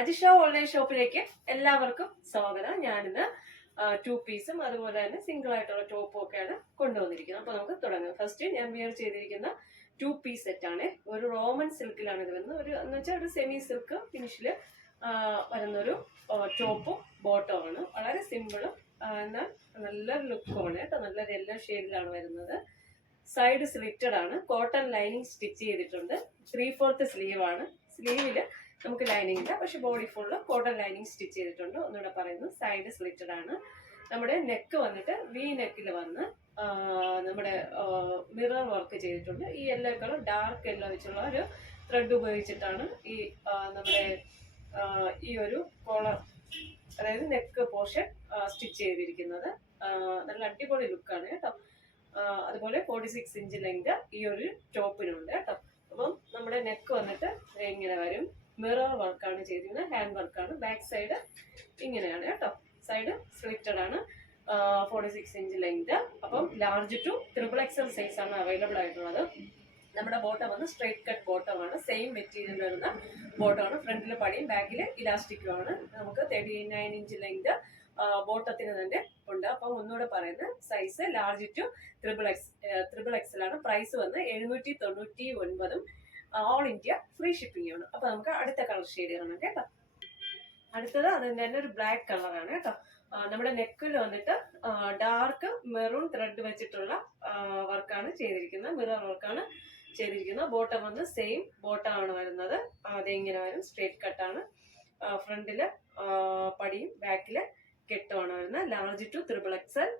Ajisha online ഷോപ്പിലേക്ക് എല്ലാവർക്കും സ്വാഗതം. ഞാനിന്ന് 2 പീസും അതുപോലെ തന്നെ സിംഗിൾ ആയിട്ടുള്ള ടോപ്പും ഒക്കെയാണ് കൊണ്ടുവന്നിരിക്കുന്നത്. അപ്പൊ നമുക്ക് തുടങ്ങാം. ഫസ്റ്റ് ഞാൻ വിയർ ചെയ്തിരിക്കുന്ന 2 പീസ് സെറ്റ് ആണ്. ഒരു റോമൻ സിൽക്കിലാണ് ഇത് വരുന്നത്. എന്ന് വെച്ചാൽ ഒരു സെമി സിൽക്ക് ഫിനിഷിൽ വരുന്ന ഒരു ടോപ്പും ബോട്ടവും ആണ്. വളരെ സിമ്പിളും എന്നാൽ നല്ലൊരു ലുക്കുമാണ് കേട്ടോ. നല്ലൊരു യെല്ലോ ഷെയ്ഡിലാണ് വരുന്നത്. സൈഡ് സ്ലിറ്റഡ് ആണ്. കോട്ടൺ ലൈനിങ് സ്റ്റിച്ച് ചെയ്തിട്ടുണ്ട്. 3/4 സ്ലീവ് ആണ്. സ്ലീവില് നമുക്ക് ലൈനിങ് ഇല്ല, പക്ഷെ body full cotton lining stitch ചെയ്തിട്ടുണ്ട്. ഒന്നുകൂടെ പറയുന്നു, സൈഡ് സ്ലിറ്റഡ് ആണ്. നമ്മുടെ നെക്ക് വന്നിട്ട് വി നെക്കിൽ വന്ന് നമ്മുടെ മിറർ വർക്ക് ചെയ്തിട്ടുണ്ട്. ഈ യെല്ലോ കളർ ഡാർക്ക് യെല്ലോ വെച്ചുള്ള ഒരു ത്രെഡ് ഉപയോഗിച്ചിട്ടാണ് ഈ നമ്മുടെ ഈ ഒരു കോളർ, അതായത് നെക്ക് പോർഷൻ സ്റ്റിച്ച് ചെയ്തിരിക്കുന്നത്. നല്ല അടിപൊളി ലുക്കാണ് കേട്ടോ. അതുപോലെ 46 ഇഞ്ച് ലെങ്ത് ഈ ഒരു ടോപ്പിനുണ്ട് കേട്ടോ. അപ്പം നമ്മുടെ നെക്ക് വന്നിട്ട് ഇങ്ങനെ വരും. മിറർ വർക്കാണ് ചെയ്തിരിക്കുന്നത്, ഹാൻഡ് വർക്കാണ്. ബാക്ക് സൈഡ് ഇങ്ങനെയാണ് കേട്ടോ. സൈഡ് സ്ലിറ്റഡ് ആണ്. 46 ഇഞ്ച് ലെങ്ത്. അപ്പം ലാർജ് ടു XXL സൈസ് ആണ് അവൈലബിൾ ആയിട്ടുള്ളത്. നമ്മുടെ ബോട്ടം വന്ന് സ്ട്രൈറ്റ് കട്ട് ബോട്ടം ആണ്. സെയിം മെറ്റീരിയൽ വരുന്ന ബോട്ടം ആണ്. ഫ്രണ്ടിൽ പടിയും ബാക്കിൽ ഇലാസ്റ്റിക്കും ആണ്. നമുക്ക് 39 ഇഞ്ച് ലെങ്ത് ബോട്ടത്തിന് തന്നെ ഉണ്ട്. അപ്പം ഒന്നുകൂടെ പറയുന്നത്, സൈസ് ലാർജ് ടു XXL ആണ്. പ്രൈസ് വന്ന് 799. ഓൾ ഇന്ത്യ ഫ്രീ ഷിപ്പിംഗ് ആണ്. അപ്പൊ നമുക്ക് അടുത്ത കളർ ഷെയ്ഡ് കാണാം കേട്ടോ. അടുത്തത് അതിന്റെ തന്നെ ഒരു ബ്ലാക്ക് കളറാണ് കേട്ടോ. നമ്മുടെ നെക്കിൽ വന്നിട്ട് ഡാർക്ക് മെറൂൺ ത്രെഡ് വെച്ചിട്ടുള്ള വർക്കാണ് ചെയ്തിരിക്കുന്നത്. മിറർ വർക്കാണ് ചെയ്തിരിക്കുന്നത്. ബോട്ടം വന്ന് സെയിം ബോട്ടം ആണ് വരുന്നത്. അതെങ്ങനെ വരും, സ്ട്രേറ്റ് കട്ടാണ്. ഫ്രണ്ടില് പടിയും ബാക്കില് കെട്ടുമാണ് വരുന്നത്. Large to XXL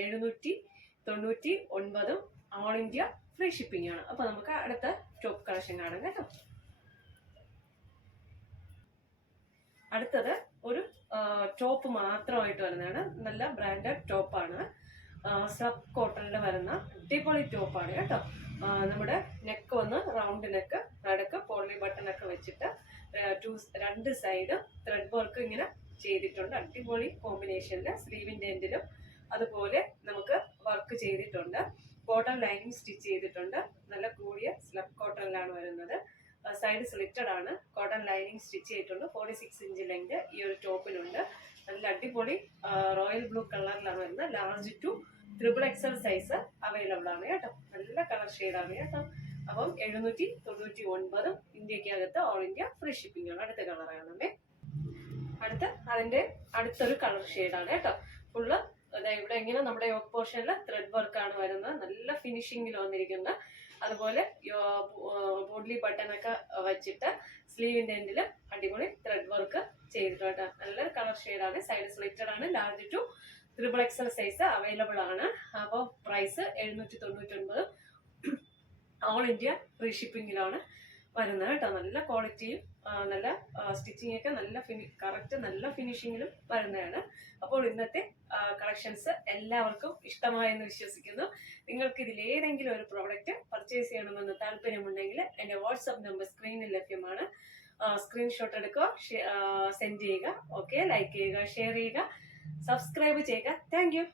799. All India free shipping ആണ്. അപ്പൊ നമുക്ക് അടുത്ത ടോപ്പ് കളക്ഷൻ കാണാം കേട്ടോ. അടുത്തത് ഒരു ടോപ്പ് മാത്രമായിട്ട് വരുന്നതാണ്. നല്ല ബ്രാൻഡഡ് ടോപ്പാണ്. സബ് കോട്ടണിൽ വരുന്ന അടിപൊളി ടോപ്പാണ് കേട്ടോ. നമ്മുടെ നെക്ക് വന്ന് റൗണ്ട് നെക്ക്, നടുക്ക് പോളി ബട്ടൺ ഒക്കെ വെച്ചിട്ട് രണ്ട് സൈഡ് ത്രെഡ് വർക്ക് ഇങ്ങനെ ചെയ്തിട്ടുണ്ട്. അടിപൊളി കോമ്പിനേഷനില് സ്ലീവിന്റെ എൻഡിലും അതുപോലെ നമുക്ക് വർക്ക് ചെയ്തിട്ടുണ്ട്. കോട്ടൺ ലൈനിങ് സ്റ്റിച്ച് ചെയ്തിട്ടുണ്ട്. നല്ല കൂടിയ സ്ലബ് കോട്ടണിലാണ് വരുന്നത്. സൈഡ് സ്ലിറ്റഡ് ആണ്. കോട്ടൺ ലൈനിങ് സ്റ്റിച്ച് ചെയ്തിട്ടുണ്ട്. 46 ഇഞ്ച് ലെങ്ത് ഈ ഒരു ടോപ്പിനുണ്ട്. നല്ല അടിപൊളി റോയൽ ബ്ലൂ കളറിലാണ് വരുന്നത്. Large to XXL size available ആണ് കേട്ടോ. നല്ല കളർ ഷെയ്ഡാണ് കേട്ടോ. അപ്പം 799 ഇന്ത്യക്കകത്ത് ഓൾ ഇന്ത്യ ഫ്രീ ഷിപ്പിംഗ് ആണ്. അടുത്ത കളറാണ് അതിന്റെ അടുത്തൊരു കളർ ഷെയ്ഡാണ് കേട്ടോ. ഫുള്ള് ഇവിടെ ഇങ്ങനെ നമ്മുടെ യോക്ക് പോർഷനിൽ ത്രെഡ് വർക്കാണ് വരുന്നത്. നല്ല ഫിനിഷിങ്ങിൽ വന്നിരിക്കുന്ന, അതുപോലെ ബോഡി ബട്ടൺ ഒക്കെ വെച്ചിട്ട് സ്ലീവിന്റെ എൻഡിൽ അടിപൊളി ത്രെഡ് വർക്ക് ചെയ്തിട്ടുണ്ട്. നല്ലൊരു കളർ ഷെയ്ഡാണ്. സൈഡ് സ്ലിറ്റഡ് ആണ്. Large to XXL size available ആണ്. അപ്പോൾ പ്രൈസ് 799. ഓൾ ഇന്ത്യ ഫ്രീ ഷിപ്പിംഗിലാണ് വരുന്നത് കേട്ടോ. നല്ല ക്വാളിറ്റിയും നല്ല സ്റ്റിച്ചിങ് ഒക്കെ നല്ല ഫിനിഷിങ്ങിലും വരുന്നതാണ്. അപ്പോൾ ഇന്നത്തെ കളക്ഷൻസ് എല്ലാവർക്കും ഇഷ്ടമായെന്ന് വിശ്വസിക്കുന്നു. നിങ്ങൾക്ക് ഇതിലേതെങ്കിലും ഒരു പ്രോഡക്റ്റ് പർച്ചേസ് ചെയ്യണമെന്ന് താല്പര്യമുണ്ടെങ്കിൽ എൻ്റെ വാട്സപ്പ് നമ്പർ സ്ക്രീനിൽ ലഭ്യമാണ്. സ്ക്രീൻഷോട്ട് എടുക്കുക, സെൻഡ് ചെയ്യുക. ഓക്കെ, ലൈക്ക് ചെയ്യുക, ഷെയർ ചെയ്യുക, സബ്സ്ക്രൈബ് ചെയ്യുക. Thank you.